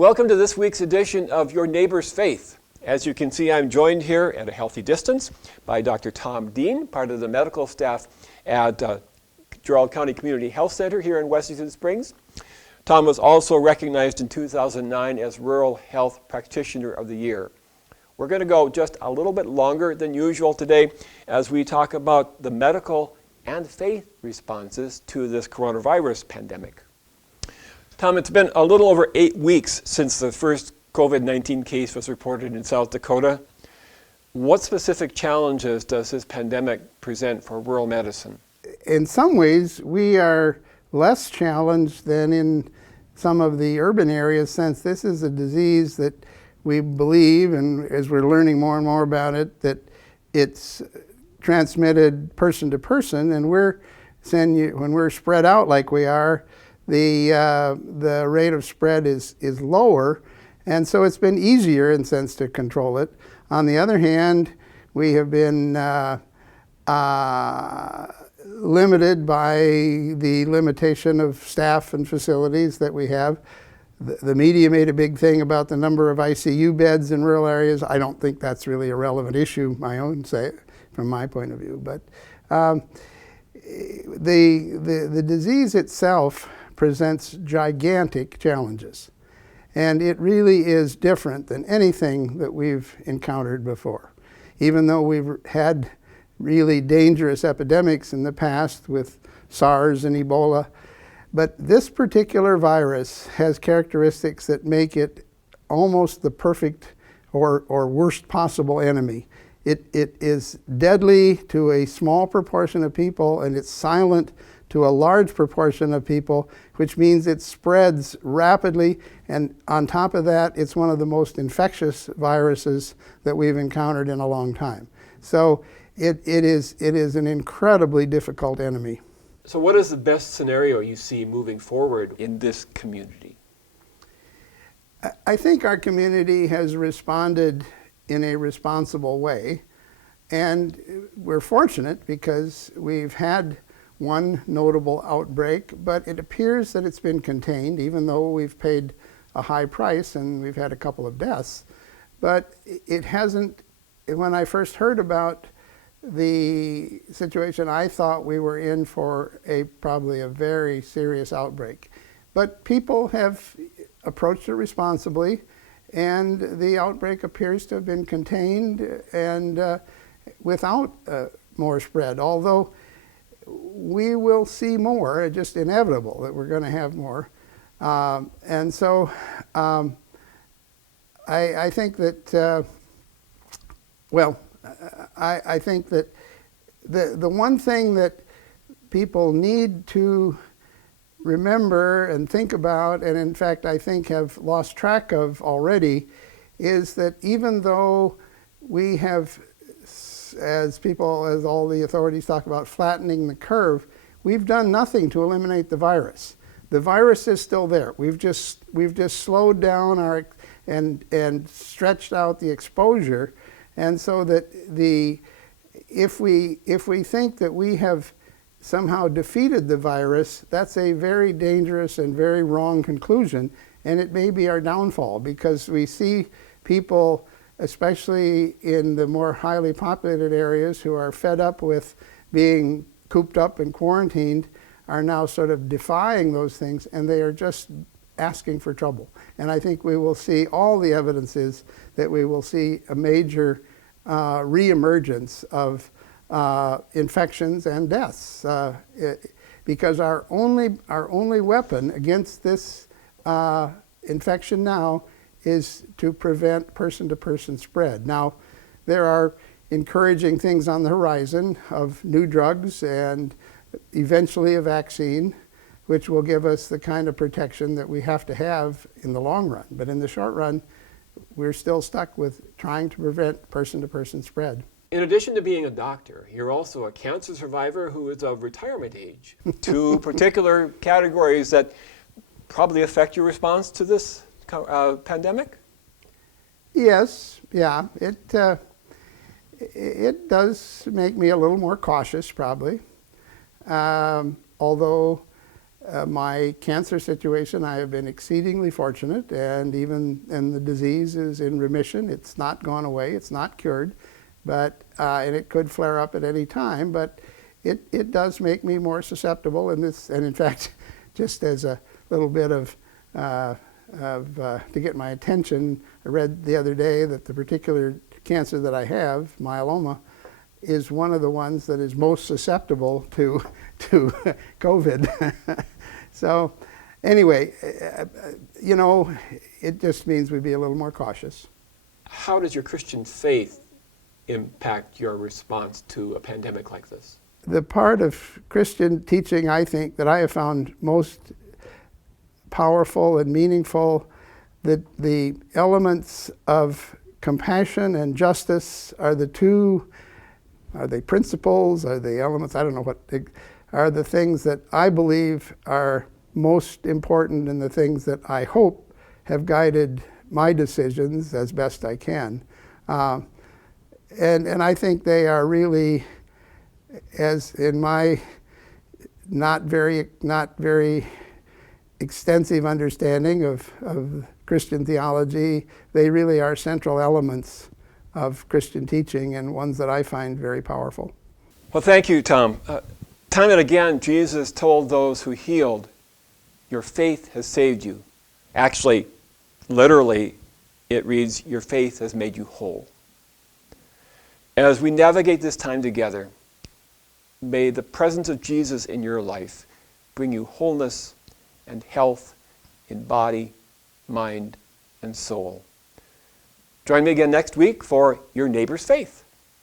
Welcome to this week's edition of Your Neighbor's Faith. As you can see, I'm joined here at a healthy distance by Dr. Tom Dean, part of the medical staff at Gerald County Community Health Center here in Wessington Springs. Tom was also recognized in 2009 as Rural Health Practitioner of the Year. We're going to go just a little bit longer than usual today as we talk about the medical and faith responses to this coronavirus pandemic. Tom, it's been a little over 8 weeks since the first COVID-19 case was reported in South Dakota. What specific challenges does this pandemic present for rural medicine? In some ways, we are less challenged than in some of the urban areas, since this is a disease that we believe, and as we're learning more and more about it, that it's transmitted person to person, and when we're spread out like we are, the rate of spread is lower, and so it's been easier in a sense to control it. On the other hand, we have been limited by the limitation of staff and facilities that we have. The media made a big thing about the number of ICU beds in rural areas. I don't think that's really a relevant issue, from my point of view. But the disease itself presents gigantic challenges. And it really is different than anything that we've encountered before. Even though we've had really dangerous epidemics in the past with SARS and Ebola, but this particular virus has characteristics that make it almost the perfect or worst possible enemy. It is deadly to a small proportion of people, and it's silent to a large proportion of people, which means it spreads rapidly, and on top of that, it's one of the most infectious viruses that we've encountered in a long time. So it is an incredibly difficult enemy. So what is the best scenario you see moving forward in this community? I think our community has responded in a responsible way, and we're fortunate because we've had one notable outbreak, but it appears that it's been contained, even though we've paid a high price and we've had a couple of deaths. But it hasn't, when I first heard about the situation, I thought we were in for probably a very serious outbreak. But people have approached it responsibly, and the outbreak appears to have been contained and without more spread, although we will see more. It's just inevitable that we're going to have more. And so I think that, I think that the one thing that people need to remember and think about, and in fact I think have lost track of already, is that even though we have, as all the authorities talk about flattening the curve, we've done nothing to eliminate the virus. The virus is still there. We've just slowed down and stretched out the exposure, and so that if we think that we have somehow defeated the virus, that's a very dangerous and very wrong conclusion, and it may be our downfall, because we see people, especially in the more highly populated areas, who are fed up with being cooped up and quarantined, are now sort of defying those things, and they are just asking for trouble. And I think we will see, all the evidence is that we will see a major reemergence of infections and deaths, because our only weapon against this infection now is to prevent person-to-person spread. Now, there are encouraging things on the horizon of new drugs and eventually a vaccine, which will give us the kind of protection that we have to have in the long run. But in the short run, we're still stuck with trying to prevent person-to-person spread. In addition to being a doctor, you're also a cancer survivor who is of retirement age. Two particular categories that probably affect your response to this pandemic? Yes, yeah. It does make me a little more cautious, probably. Although my cancer situation, I have been exceedingly fortunate, and the disease is in remission. It's not gone away. It's not cured, but and it could flare up at any time. But it does make me more susceptible. And in fact, just as a little bit of to get my attention, I read the other day that the particular cancer that I have, myeloma, is one of the ones that is most susceptible to COVID. So anyway, it just means we be a little more cautious. How does your Christian faith impact your response to a pandemic like this? The part of Christian teaching, I think, that I have found most powerful and meaningful, that the elements of compassion and justice are they principles, are they elements, I don't know what, are the things that I believe are most important and the things that I hope have guided my decisions as best I can. And I think they are really, as in my not very extensive understanding of Christian theology, they really are central elements of Christian teaching and ones that I find very powerful. Well, thank you, Tom. Time and again, Jesus told those who healed, your faith has saved you. Actually, literally, it reads, your faith has made you whole. As we navigate this time together, may the presence of Jesus in your life bring you wholeness and health in body, mind, and soul. Join me again next week for Your Neighbor's Faith.